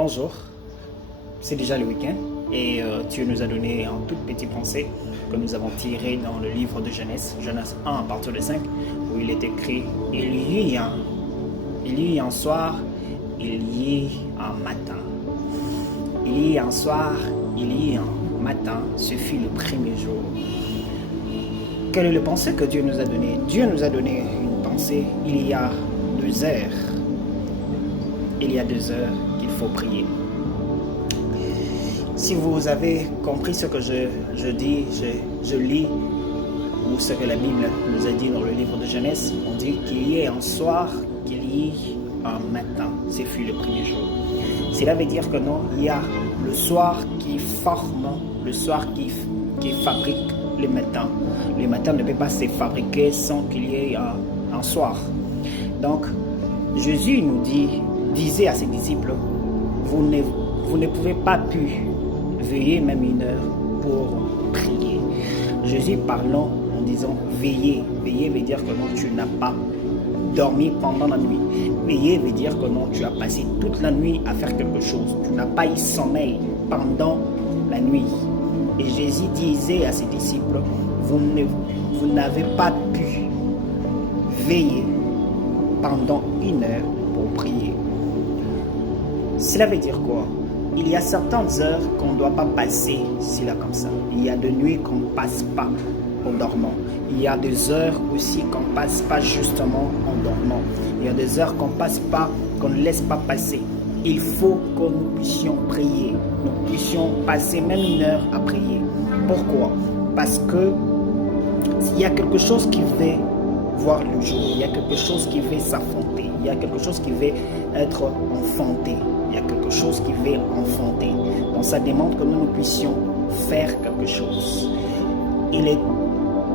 Bonjour, c'est déjà le week-end et Dieu nous a donné un toute petite pensée que nous avons tirée dans le livre de Genèse, Genèse 1 à partir de 5, où il est écrit « Il y eut un soir, il y eut un matin. Il y eut un soir, il y eut un matin, ce fut le premier jour. » Quelle est la pensée que Dieu nous a donnée? Dieu nous a donné une pensée, il y a 2 heures. Il y a 2 heures qu'il faut prier. Si vous avez compris ce que je dis, je lis, ou ce que la Bible nous a dit dans le livre de Genèse, on dit qu'il y ait un soir, qu'il y ait un matin. Ce fut le premier jour. Cela veut dire que non, il y a le soir qui forme, le soir qui fabrique le matin. Le matin ne peut pas se fabriquer sans qu'il y ait un soir. Donc, Jésus nous disait à ses disciples, vous ne pouvez pas plus veiller même 1 heure pour prier. Jésus parlant en disant veiller. Veiller veut dire que non, tu n'as pas dormi pendant la nuit. Veiller veut dire que non, tu as passé toute la nuit à faire quelque chose. Tu n'as pas eu sommeil pendant la nuit. Et Jésus disait à ses disciples, vous n'avez pas pu veiller pendant 1 heure pour prier. Cela veut dire quoi? Il y a certaines heures qu'on ne doit pas passer, cela comme ça. Il y a des nuits qu'on ne passe pas en dormant. Il y a des heures aussi qu'on ne passe pas justement en dormant. Il y a des heures qu'on ne passe pas, qu'on ne laisse pas passer. Il faut que nous puissions prier. Nous puissions passer même 1 heure à prier. Pourquoi? Parce que il y a quelque chose qui veut voir le jour. Il y a quelque chose qui veut s'affronter. Il y a quelque chose qui veut être enfanté. Il y a quelque chose qui veut enfanter. Donc ça demande que nous puissions faire quelque chose.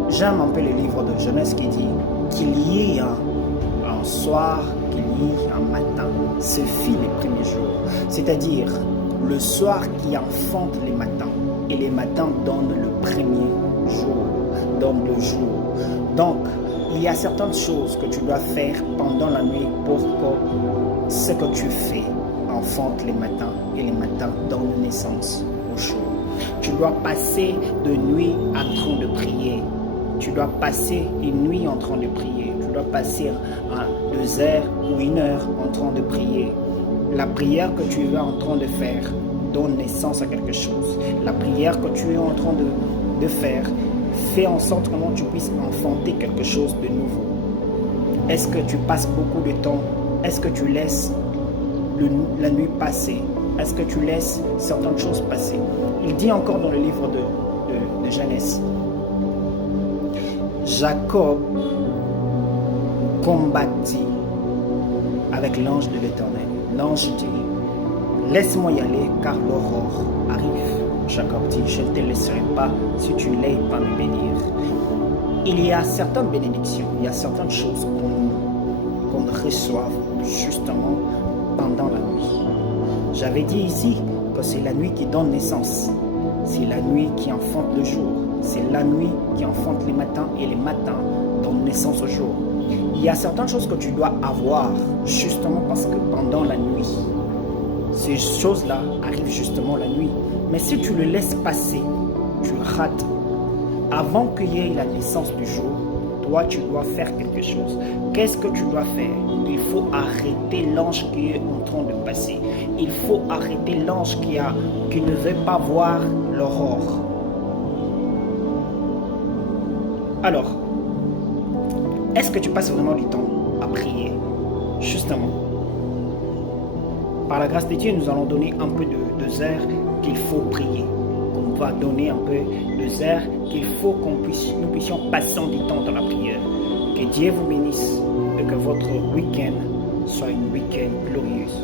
J'aime un peu le livre de Genèse qui dit qu'il y ait un soir, qu'il y ait un matin. Ce fut le premier jour. C'est-à-dire le soir qui enfante les matins. Et les matins donnent le premier jour, donnent le jour. Donc, il y a certaines choses que tu dois faire pendant la nuit pour que ce que tu fais enfante les matins et les matins donnent naissance au jour. Tu dois passer de nuit en train de prier. Tu dois passer 1 nuit en train de prier. Tu dois passer 2 heures ou 1 heure en train de prier. La prière que tu es en train de faire donne naissance à quelque chose. La prière que tu es en train de faire fait en sorte que tu puisses enfanter quelque chose de nouveau. Est-ce que tu passes beaucoup de temps? Est-ce que tu laisses la nuit passer? Est-ce que tu laisses certaines choses passer? Il dit encore dans le livre de Genèse, Jacob combattit avec l'ange de l'Éternel. L'ange dit, laisse-moi y aller car l'aurore arrive. Jacob dit, je ne te laisserai pas si tu n'ailles pas me bénir. Il y a certaines bénédictions, il y a certaines choses qu'on reçoit justement pendant la nuit. J'avais dit ici que c'est la nuit qui donne naissance. C'est la nuit qui enfante le jour. C'est la nuit qui enfante les matins et les matins donnent naissance au jour. Il y a certaines choses que tu dois avoir justement parce que pendant la nuit, ces choses-là arrivent justement la nuit. Mais si tu le laisses passer, tu rates. Avant qu'il y ait la naissance du jour, toi, tu dois faire quelque chose. Qu'est-ce que tu dois faire? Il faut arrêter l'ange qui est en train de passer. Il faut arrêter l'ange qui ne veut pas voir l'aurore. Alors, est-ce que tu passes vraiment du temps à prier? Justement. Par la grâce de Dieu, nous allons donner un peu de 2 heures qu'il faut prier. On va donner un peu 2 heures qu'il faut nous puissions passer du temps dans la prière. Que Dieu vous bénisse et que votre week-end soit une week-end glorieuse.